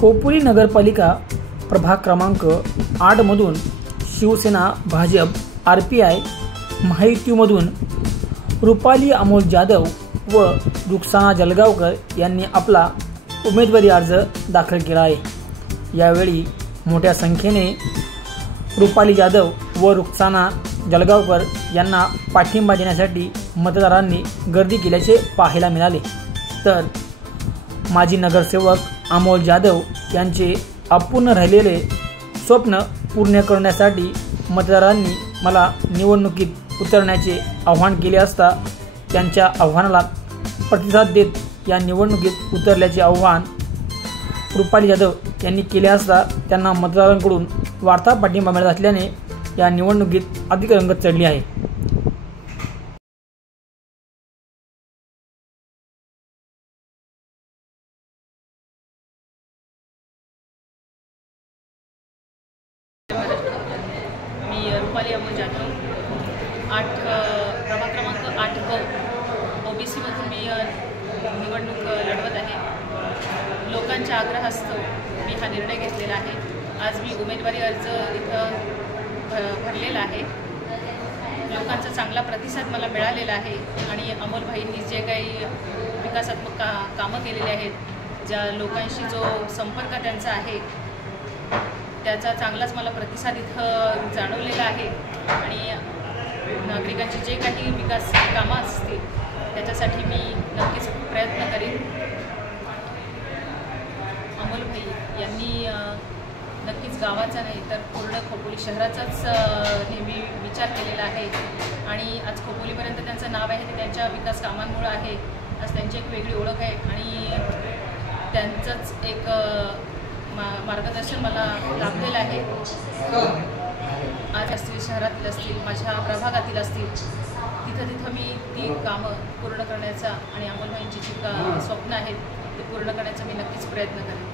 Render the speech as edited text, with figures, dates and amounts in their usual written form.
खोपोली नगरपालिका प्रभाग क्रमांक 8 मधून शिवसेना, भाजप, RPI, महायुतीमधून रुपाली अमोल जाधव व रुक्साना जलगावकर यांनी आपला उमेदवारी अर्ज दाखल केला आहे। यावेळी मोठ्या संख्येने रुपाली जाधव व रुक्साना जलगावकर यांना पाठिंबा देण्यासाठी मतदारांनी गर्दी केल्याचे पाहायला मिळाले। तर माजी नगरसेवक अमोल जाधव यांचे अपूर्ण राहिलेले स्वप्न पूर्ण करण्यासाठी मतदारांनी मला निवडणुकीत उतरण्याचे आवाहन केले असता त्यांच्या आव्हानाला प्रतिसाद देत या निवडणुकीत उतरल्याचे आवाहन रुपाली जाधव यांनी केले असता त्यांना मतदारांकडून वाढता पाठिंबा मिळत असल्याने या निवडणुकीत अधिक रंगत चढली आहे। मी रुपाली अमोल जाधव प्रभाग क्रमांक 8 क OBC मधून मी निवडणूक लढवत आहे। लोकांच्या आग्रहास्तव मी हा निर्णय घेतलेला आहे। आज मी उमेदवारी अर्ज इथं भरलेला आहे। लोकांचा चांगला प्रतिसाद मला मिळालेला आहे आणि अमोल भाईंनी जे काही विकासात्मक कामं केलेली आहेत, ज्या लोकांशी जो संपर्क त्यांचा आहे त्याचा चांगलाच मला प्रतिसाद इथं जाणवलेला आहे आणि नागरिकांची जे काही विकास कामं असतील त्याच्यासाठी मी नक्कीच प्रयत्न करेन। अमोल भाई यांनी नक्कीच गावाचा नाही तर पूर्ण खोपोली शहराचाच नेहमी विचार केलेला आहे आणि आज खोपोलीपर्यंत त्यांचं नाव आहे ते त्यांच्या विकास कामांमुळे आहे। आज त्यांची एक वेगळी ओळख आहे आणि त्यांचंच एक मार्गदर्शन मला लाभलेलं आहे। आज असतील, शहरातील असतील, माझ्या प्रभागातील असतील, तिथं मी ती कामं पूर्ण करण्याचा आणि अमोल भाईंची जी स्वप्न आहेत ते पूर्ण करण्याचा मी नक्कीच प्रयत्न करेन।